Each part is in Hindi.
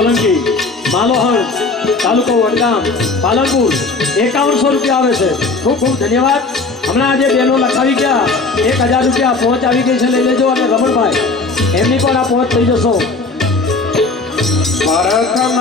સોલંકી માલોહર તાલુકો વડગામ, પાલનપુર, એકાવનસો રૂપિયા આવે છે. ખૂબ ખૂબ ધન્યવાદ. હમણાં જે બહેનો લખાવી ગયા. એક હજાર રૂપિયા પહોંચ આવી ગઈ છે, લઈ લેજો. અને રમણભાઈ, એમની પણ આ પહોંચ થઈ જશો. પ્રથમ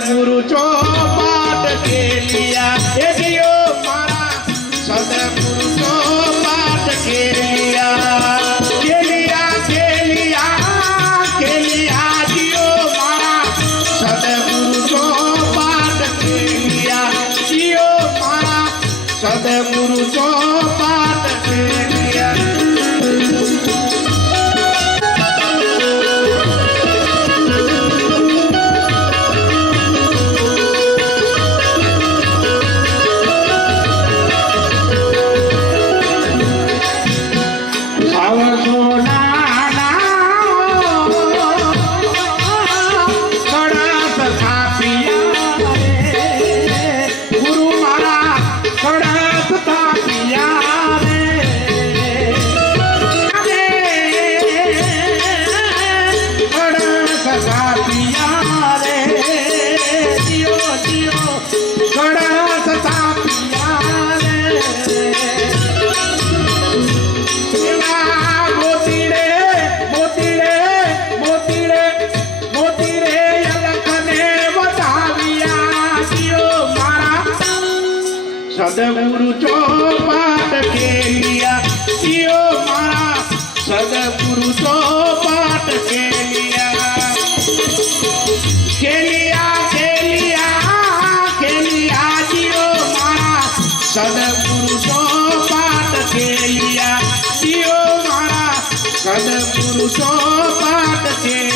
গুরু চপ सदगुरु चौपाट के लिया। जियो मारा, सदगुरु चौपाट के लिया के लिया। के लिया के लिया जियो मारा, सदगुरु चौपाट के लिया। जियो मारा, सदगुरु चौपाट के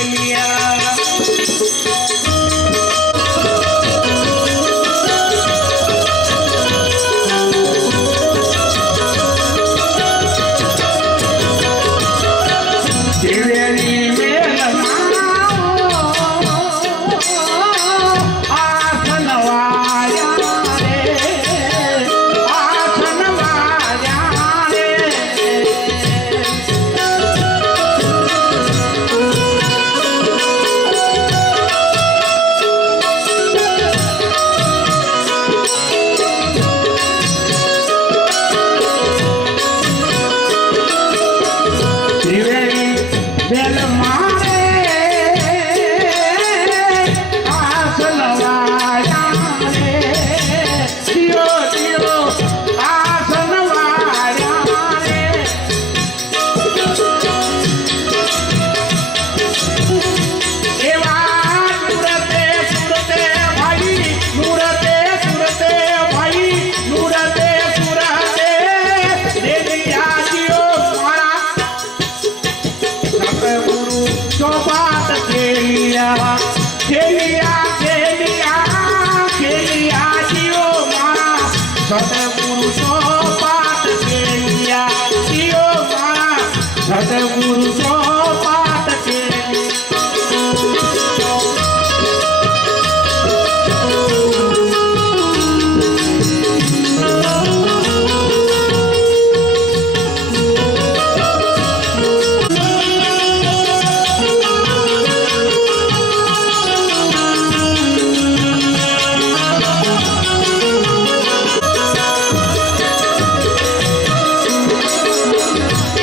dela. Queria, queria, queria te amar. Já demoro só para queria te amar. Já demoro só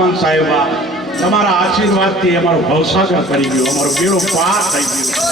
Raman સાહેબા તમારા આશીર્વાદથી અમારું ભવસાગર કરી ગયું અમારું બેડું પાર થઈ ગયું.